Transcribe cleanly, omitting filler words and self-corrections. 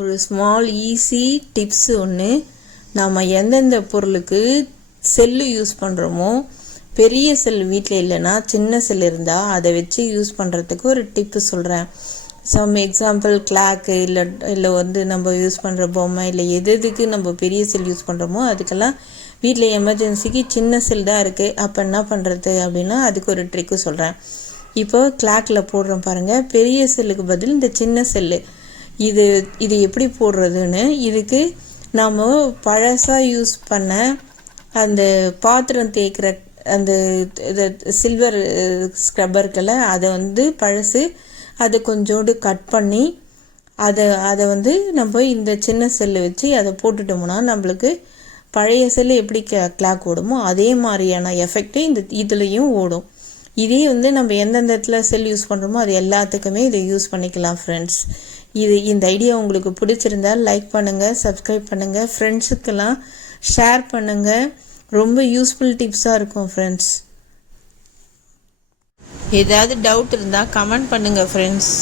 ஒரு small easy tips ஒன்று. நாம் எந்தெந்த பொருளுக்கு செல்லு யூஸ் பண்ணுறோமோ, பெரிய செல் வீட்டில் இல்லைன்னா சின்ன செல் இருந்தால் அதை வச்சு யூஸ் பண்ணுறதுக்கு ஒரு டிப்பு சொல்கிறேன். சம் எக்ஸாம்பிள் கிளாக்கு இல்லை நம்ம யூஸ் பண்ணுற பொம்மை இல்லை எதுக்கு நம்ம பெரிய செல் யூஸ் பண்ணுறோமோ அதுக்கெல்லாம் வீட்டில் எமர்ஜென்சிக்கு சின்ன செல் தான் இருக்குது. அப்போ என்ன பண்ணுறது அப்படின்னா அதுக்கு ஒரு ட்ரிக்கு சொல்கிறேன். இப்போ கிளாக்கில் போடுறோம் பாருங்கள், பெரிய செல்லுக்கு பதில் இந்த சின்ன செல்லு. இது எப்படி போடுறதுன்னு, இதுக்கு நாம் பழசாக யூஸ் பண்ண அந்த பாத்திரம் தேய்க்கிற அந்த சில்வர் ஸ்க்ரப்பர்களை அதை பழசு அதை கொஞ்சோண்டு கட் பண்ணி அதை நம்ம இந்த சின்ன செல்லு வச்சு அதை போட்டுட்டோம்னா நம்மளுக்கு பழைய செல்லு எப்படி கிளாக் ஓடுமோ அதே மாதிரியான எஃபெக்டே இதுலேயும் ஓடும். இதே நம்ம எந்தெந்த இடத்துல செல் யூஸ் பண்ணுறோமோ அது எல்லாத்துக்குமே இதை யூஸ் பண்ணிக்கலாம் ஃப்ரெண்ட்ஸ். இந்த ஐடியா உங்களுக்கு பிடிச்சிருந்தால் லைக் பண்ணுங்கள், சப்ஸ்கிரைப் பண்ணுங்கள், ஃப்ரெண்ட்ஸுக்கெல்லாம் ஷேர் பண்ணுங்கள். ரொம்ப யூஸ்ஃபுல் டிப்ஸாக இருக்கும் ஃப்ரெண்ட்ஸ். ஏதாவது டவுட் இருந்தால் கமெண்ட் பண்ணுங்கள் ஃப்ரெண்ட்ஸ்.